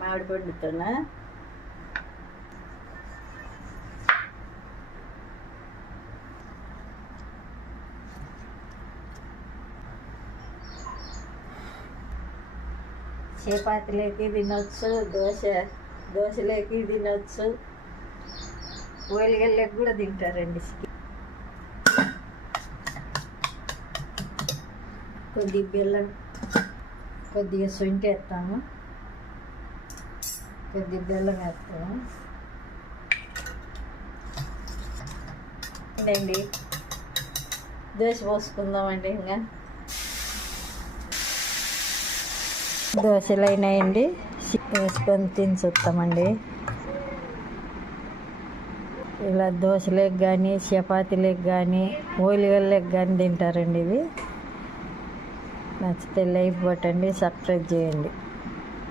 మామిడి పండుతోనా చపాతీలోకి తినొచ్చు, దోశలోకి తినొచ్చు, ఓలిగల్లోకి కూడా తింటారండి. కొద్దిగా బెల్లం, కొద్దిగా శొంఠి వేస్తాము, కొద్దిగా బెల్లం వేస్తాము అండి. దోశ పోసుకుందామండి. ఇంకా దోశలు అయినాయండి, వేసుకొని తిని చూస్తామండి. ఇలా దోశలకు కానీ చపాతీలకు కానీ ఓలిగల్లోకి కానీ తింటారండి. ఇవి నచ్చితే లైక్ కొట్టండి, సబ్స్క్రైబ్ చేయండి.